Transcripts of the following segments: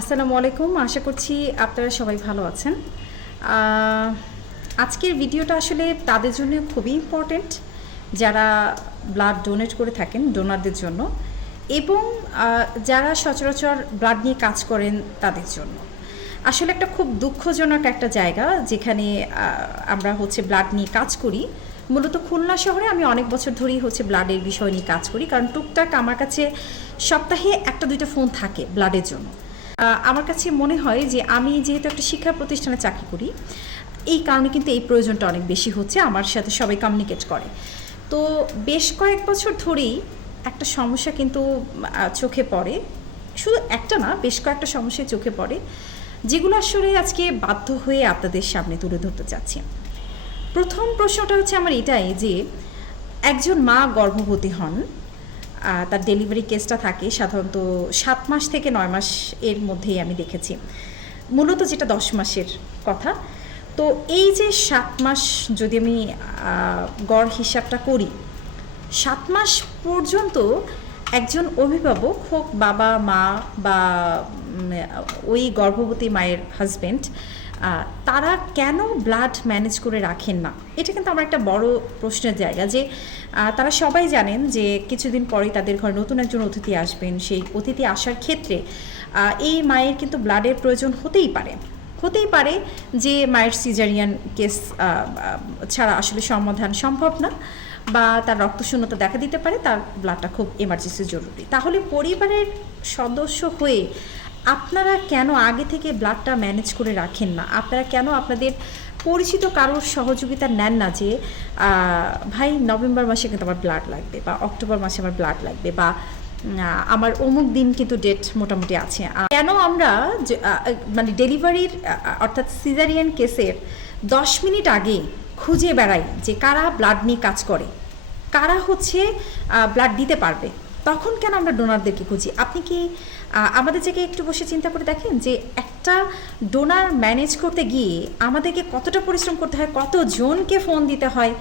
আসসালামু আলাইকুম। আশা করছি আপনারা সবাই ভালো আছেন। আজকের ভিডিওটা আসলে তাদের জন্য খুবই ইম্পর্টেন্ট যারা ব্লাড ডোনেট করে থাকেন, ডোনারদের জন্য, এবং যারা সচরাচর ব্লাড নিয়ে কাজ করেন তাদের জন্য। আসলে একটা খুব দুঃখজনক একটা জায়গা যেখানে আমরা ব্লাড নিয়ে কাজ করি। মূলত খুলনা শহরে আমি অনেক বছর ধরেই ব্লাডের বিষয় নিয়ে কাজ করি, কারণ টুকটাক আমার কাছে সপ্তাহে একটা দুইটা ফোন থাকে ব্লাডের জন্য। আমার কাছে মনে হয় যে আমি যেহেতু একটা শিক্ষা প্রতিষ্ঠানে চাকরি করি, এই কারণে কিন্তু এই প্রয়োজনটা অনেক বেশি হচ্ছে, আমার সাথে সবাই কমিউনিকেট করে। তো বেশ কয়েক বছর ধরেই একটা সমস্যা কিন্তু চোখে পড়ে, শুধু একটা না, বেশ কয়েকটা সমস্যা চোখে পড়ে, যেগুলো আসলে আজকে বাধ্য হয়ে আপনাদের সামনে তুলে ধরতে চাচ্ছি। প্রথম প্রশ্নটা আমার এটাই যে একজন মা গর্ভবতী হন, তার ডেলিভারি কেসটা থাকে সাধারণত 7 মাস থেকে 9 মাস এর মধ্যেই আমি দেখেছি, মূলত যেটা 10 মাসের কথা। তো এই যে 7 মাস যদি আমি গড় হিসাবটা করি, 7 মাস পর্যন্ত একজন অভিভাবক হোক, বাবা মা বা ওই গর্ভবতী মায়ের হাজব্যান্ড, তারা কেন ব্লাড ম্যানেজ করে রাখেন না? এটা কিন্তু আমার একটা বড় প্রশ্নের জায়গা, যে তারা সবাই জানেন যে কিছুদিন পরেই তাদের ঘরে নতুন একজন অতিথি আসবেন। সেই অতিথি আসার ক্ষেত্রে এই মায়ের কিন্তু ব্লাডের প্রয়োজন হতেই পারে যে মায়ের সিজারিয়ান কেস ছাড়া আসলে সমাধান সম্ভব না, বা তার রক্তশূন্যতা দেখা দিতে পারে, তার ব্লাডটা খুব এমার্জেন্সি জরুরি। তাহলে পরিবারের সদস্য হয়ে আপনারা কেন আগে থেকে ব্লাডটা ম্যানেজ করে রাখেন না? আপনারা কেন আপনাদের পরিচিত কারোর সহযোগিতা নেন না, যে ভাই নভেম্বর মাসে কিন্তু আমার ব্লাড লাগবে, বা অক্টোবর মাসে আমার ব্লাড লাগবে, বা আমার অমুক দিন কিন্তু ডেট মোটামুটি আছে? কেন আমরা মানে ডেলিভারির অর্থাৎ সিজারিয়ান কেসের 10 মিনিট আগে খুঁজে বেড়াই যে কারা ব্লাড নিয়ে কাজ করে, কারা ব্লাড দিতে পারবে? তখন কেন আমরা ডোনারদেরকে খুঁজি? আপনি কি আমাদের জায়গায় একটু বসে চিন্তা করে দেখেন যে একটা ডোনার ম্যানেজ করতে গিয়ে আমাদেরকে কতটা পরিশ্রম করতে হয়, কতজনকে ফোন দিতে হয়।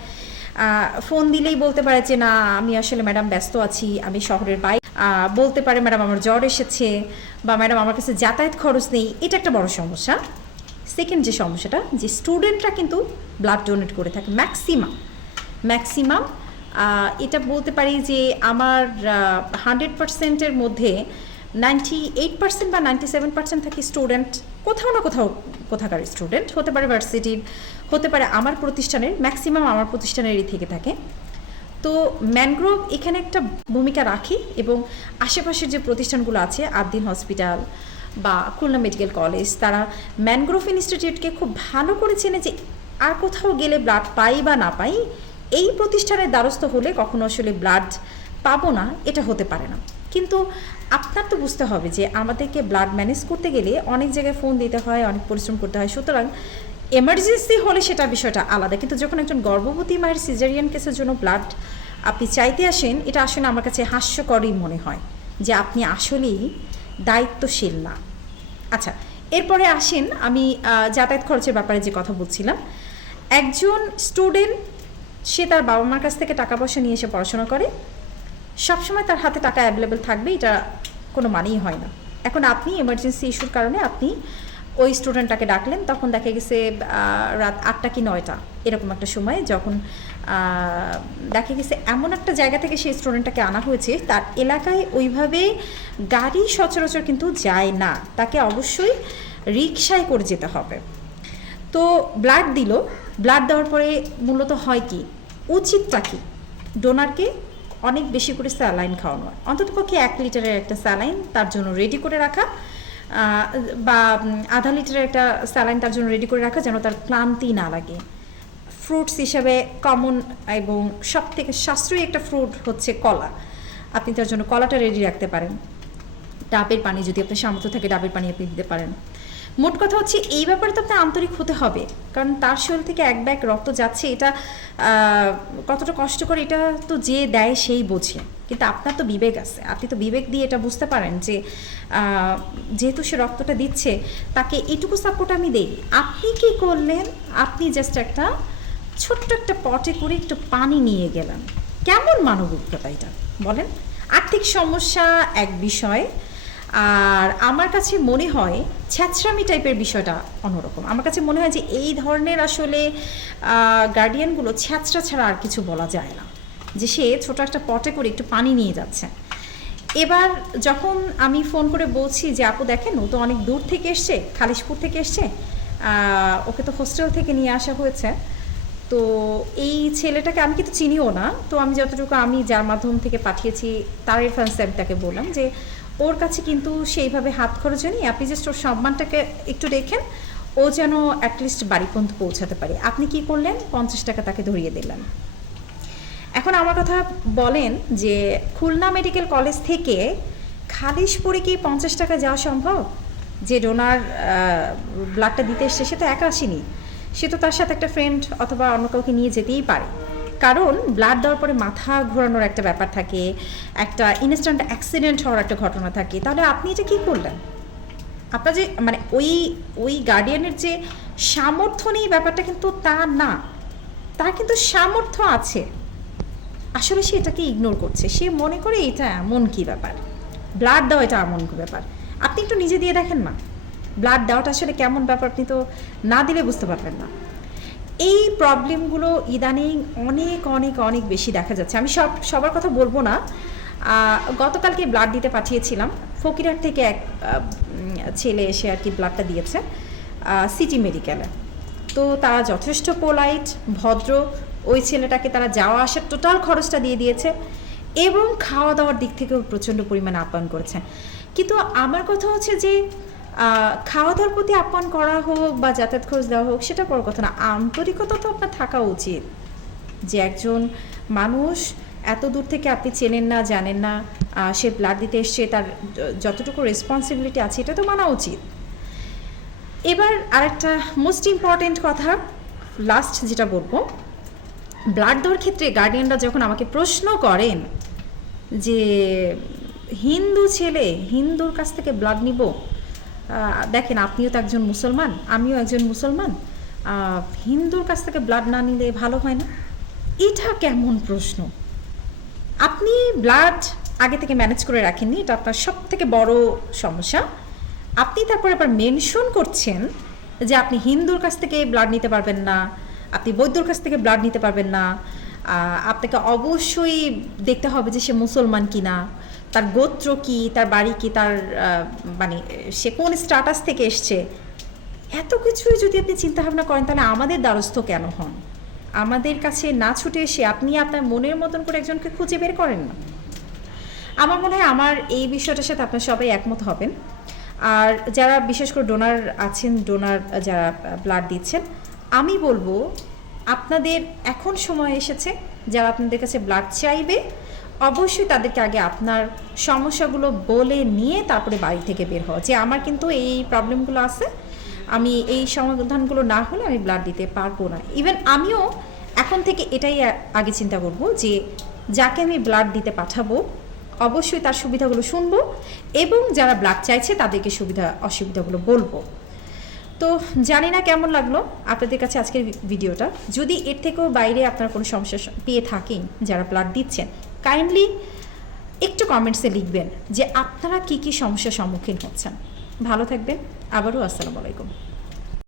ফোন দিলেই বলতে পারে যে না, আমি আসলে ম্যাডাম ব্যস্ত আছি, আমি শহরের বাইরে। বলতে পারে ম্যাডাম আমার জ্বর এসেছে, বা ম্যাডাম আমার কাছে যাতায়াত খরচ নেই। এটা একটা বড় সমস্যা। সেকেন্ড যে সমস্যাটা, যে স্টুডেন্টরা কিন্তু ব্লাড ডোনেট করে থাকে ম্যাক্সিমাম। এটা বলতে পারি যে আমার 100%-এর মধ্যে 98% বা 97% থাকে স্টুডেন্ট, কোথাও না কোথাকার স্টুডেন্ট, হতে পারে ভার্সিটির, হতে পারে আমার প্রতিষ্ঠানের, ম্যাক্সিমাম আমার প্রতিষ্ঠানেরই থেকে থাকে। তো ম্যানগ্রোভ এখানে একটা ভূমিকা রাখে, এবং আশেপাশের যে প্রতিষ্ঠানগুলো আছে, আদ্দিন হসপিটাল বা খুলনা মেডিকেল কলেজ, তারা ম্যানগ্রোভ ইনস্টিটিউটকে খুব ভালো করে চেনে যে আর কোথাও গেলে ব্লাড পাই বা না পাই, এই প্রতিষ্ঠানের দ্বারস্থ হলে কখনো আসলে ব্লাড পাবো না, এটা হতে পারে না। কিন্তু আপনার তো বুঝতে হবে যে আমাদেরকে ব্লাড ম্যানেজ করতে গেলে অনেক জায়গায় ফোন দিতে হয়, অনেক পরিশ্রম করতে হয়। সুতরাং এমার্জেন্সি হলে সেটা বিষয়টা আলাদা, কিন্তু যখন একজন গর্ভবতী মায়ের সিজারিয়ান কেসের জন্য ব্লাড আপনি চাইতে আসেন, এটা আসলে আমার কাছে হাস্যকরই মনে হয় যে আপনি আসলেই দায়িত্বশীল না। আচ্ছা, এরপরে আসেন আমি যাতায়াত খরচের ব্যাপারে যে কথা বলছিলাম। একজন স্টুডেন্ট, সে তার বাবা মার কাছ থেকে টাকা পয়সা নিয়ে এসে পড়াশোনা করে, সবসময় তার হাতে টাকা অ্যাভেলেবেল থাকবে, এটা কোনো মানেই হয় না। এখন আপনি এমার্জেন্সি ইস্যুর কারণে আপনি ওই স্টুডেন্টটাকে ডাকলেন, তখন দেখা গেছে রাত 8টা কি 9টা এরকম একটা সময়, যখন দেখা গেছে এমন একটা জায়গা থেকে সেই স্টুডেন্টটাকে আনা হয়েছে, তার এলাকায় ওইভাবে গাড়ি সচরাচর কিন্তু যায় না, তাকে অবশ্যই রিকশায় করে যেতে হবে। তো ব্লাড দিল, ব্লাড দেওয়ার পরে মূলত হয় কি, উচিতটা কি, ডোনারকে অনেক বেশি করে স্যালাইন খাওয়ানো হয়, অন্ততপক্ষে 1 লিটারের একটা স্যালাইন তার জন্য রেডি করে রাখা, বা আধা লিটারের একটা স্যালাইন তার জন্য রেডি করে রাখা, যেন তার ক্লান্তি না লাগে। ফ্রুটস হিসাবে কমন এবং সব থেকে সাশ্রয়ী একটা ফ্রুট হচ্ছে কলা, আপনি তার জন্য কলাটা রেডি রাখতে পারেন। ডাবের পানি, যদি আপনার সামর্থ্য থাকে ডাবের পানি আপনি দিতে পারেন। মোট কথা হচ্ছে এই ব্যাপারে তো আপনার আন্তরিক হতে হবে, কারণ তার শরীর থেকে 1 ব্যাগ রক্ত যাচ্ছে, এটা কতটা কষ্ট করে এটা তো যে দেয় সেই বোঝে। কিন্তু আপনার তো বিবেক আছে, আপনি তো বিবেক দিয়ে এটা বুঝতে পারেন যে যেহেতু সে রক্তটা দিচ্ছে, তাকে এইটুকু সাপোর্ট আমি দেই। আপনি কি করলেন? আপনি জাস্ট একটা ছোট্ট একটা পটে করে একটু পানি নিয়ে গেলেন। কেমন মানবিকতা এটা বলেন? আর্থিক সমস্যা এক বিষয়, আর আমার কাছে মনে হয় ছ্যাঁচড়ামি টাইপের বিষয়টা অন্যরকম। আমার কাছে মনে হয় যে এই ধরনের আসলে গার্ডিয়ানগুলো ছ্যাঁচড়া ছাড়া আর কিছু বলা যায় না, যে সে ছোট একটা পটে করে একটু পানি নিয়ে যাচ্ছে। এবার যখন আমি ফোন করে বলছি যে আপু দেখেন, ও তো অনেক দূর থেকে এসছে, খালিশপুর থেকে এসছে, ওকে তো হোস্টেল থেকে নিয়ে আসা হয়েছে, তো এই ছেলেটাকে আমি কিন্তু চিনিও না, তো আমি যতটুকু আমি যার মাধ্যম থেকে পাঠিয়েছি তার রেফারেন্সে আমি তাকে বললাম যে ওর কাছে কিন্তু সেইভাবে হাত খরচ নেই, আপনি জাস্ট ওর সম্মানটাকে একটু দেখেন, ও যেন অ্যাটলিস্ট বাড়ি পর্যন্ত পৌঁছাতে পারে। আপনি কি করলেন? 50 টাকা তাকে ধরিয়ে দিলেন। এখন আমার কথা বলেন যে খুলনা মেডিকেল কলেজ থেকে খালিশপুরে কি 50 টাকা যাওয়া সম্ভব? যে ডোনার ব্লাডটা দিতে এসছে সে তো একা আসেনি, সে তো তার সাথে একটা ফ্রেন্ড অথবা অন্য কাউকে নিয়ে যেতেই পারে, কারণ ব্লাড দেওয়ার পরে মাথা ঘোরানোর একটা ব্যাপার থাকে, একটা ইনস্ট্যান্ট অ্যাক্সিডেন্ট হওয়ার একটা ঘটনা থাকে। তাহলে আপনি এটা কী করলেন? আপনার যে মানে ওই গার্ডিয়ানের যে সামর্থ্য নেই ব্যাপারটা কিন্তু তা না, তার কিন্তু সামর্থ্য আছে, আসলে সে এটাকে ইগনোর করছে, সে মনে করে এটা এমন কি ব্যাপার, ব্লাড দেওয়া এটা এমন কি ব্যাপার। আপনি একটু নিজে দিয়ে দেখেন না, ব্লাড দেওয়াটা আসলে কেমন ব্যাপার, আপনি তো না দিলে বুঝতে পারবেন না। এই প্রবলেমগুলো ইদানিং অনেক অনেক অনেক বেশি দেখা যাচ্ছে। আমি সবার কথা বলবো না। গতকালকে ব্লাড দিতে পাঠিয়েছিলাম, ফকিরহাট থেকে এক ছেলে এসে আর কি ব্লাডটা দিয়েছে সিটি মেডিকেলে। তো তারা যথেষ্ট পোলাইট, ভদ্র, ওই ছেলেটাকে তারা যাওয়া আসার টোটাল খরচটা দিয়ে দিয়েছে এবং খাওয়া দাওয়ার দিক থেকেও প্রচণ্ড পরিমাণে আপ্যায়ন করেছে। কিন্তু আমার কথা হচ্ছে যে খাওয়া দাওয়ার প্রতি আপ্যায়ন করা হোক বা যাতায়াত খরচ দেওয়া হোক সেটা বড় কথা না, আন্তরিকতা তো আপনার থাকা উচিত। যে একজন মানুষ এত দূর থেকে আপনি চেনেন না, জানেন না, সে ব্লাড দিতে এসছে, তার যতটুকু রেসপন্সিবিলিটি আছে এটা তো মানা উচিত। এবার আরেকটা মোস্ট ইম্পর্টেন্ট কথা, লাস্ট যেটা বলবো, ব্লাড দেওয়ার ক্ষেত্রে গার্ডিয়ানরা যখন আমাকে প্রশ্ন করেন যে হিন্দু ছেলে, হিন্দুর কাছ থেকে ব্লাড নিব, দেখেন আপনিও তো একজন মুসলমান, আমিও একজন মুসলমান, হিন্দুর কাছ থেকে ব্লাড না নিলে ভালো হয় না, এটা কেমন প্রশ্ন? আপনি ব্লাড আগে থেকে ম্যানেজ করে রাখেননি, এটা আপনার সব থেকে বড় সমস্যা। আপনি তারপরে আবার মেনশন করছেন যে আপনি হিন্দুর কাছ থেকে ব্লাড নিতে পারবেন না, আপনি বৌদ্ধর কাছ থেকে ব্লাড নিতে পারবেন না, আপনাকে অবশ্যই দেখতে হবে যে সে মুসলমান কিনা, তার গোত্র কি, তার বাড়ি কি, তার মানে সে কোন স্ট্যাটাস থেকে এসছে। এত কিছুই যদি আপনি চিন্তাভাবনা করেন তাহলে আমাদের দ্বারস্থ কেন হন? আমাদের কাছে না ছুটে এসে আপনি আপনার মনের মতন করে একজনকে খুঁজে বের করেন না। আমার মনে হয় আমার এই বিষয়টার সাথে আপনার সবাই একমত হবেন। আর যারা বিশেষ করে ডোনার আছেন, ডোনার যারা ব্লাড দিচ্ছেন, আমি বলবো আপনাদের এখন সময় এসেছে, যারা আপনাদের কাছে ব্লাড চাইবে অবশ্যই তাদেরকে আগে আপনার সমস্যাগুলো বলে নিয়ে তারপরে বাড়ি থেকে বের হওয়া, যে আমার কিন্তু এই প্রবলেমগুলো আছে, আমি এই সমাধানগুলো না হলে আমি ব্লাড দিতে পারবো না। ইভেন আমিও এখন থেকে এটাই আগে চিন্তা করব যে যাকে আমি ব্লাড দিতে পাঠাবো অবশ্যই তার সুবিধাগুলো শুনবো এবং যারা ব্লাড চাইছে তাদেরকে সুবিধা অসুবিধাগুলো বলবো। তো জানি না কেমন লাগলো আপনাদের কাছে আজকের ভিডিওটা। যদি এর থেকেও বাইরে আপনারা কোনো সমস্যা পেয়ে থাকেন যারা ব্লাড দিচ্ছেন, কাইন্ডলি একটু কমেন্টসে লিখবেন যে আপনারা কি কি সমস্যার সম্মুখীন হচ্ছেন। ভালো থাকবেন, আবারও আসসালামু আলাইকুম।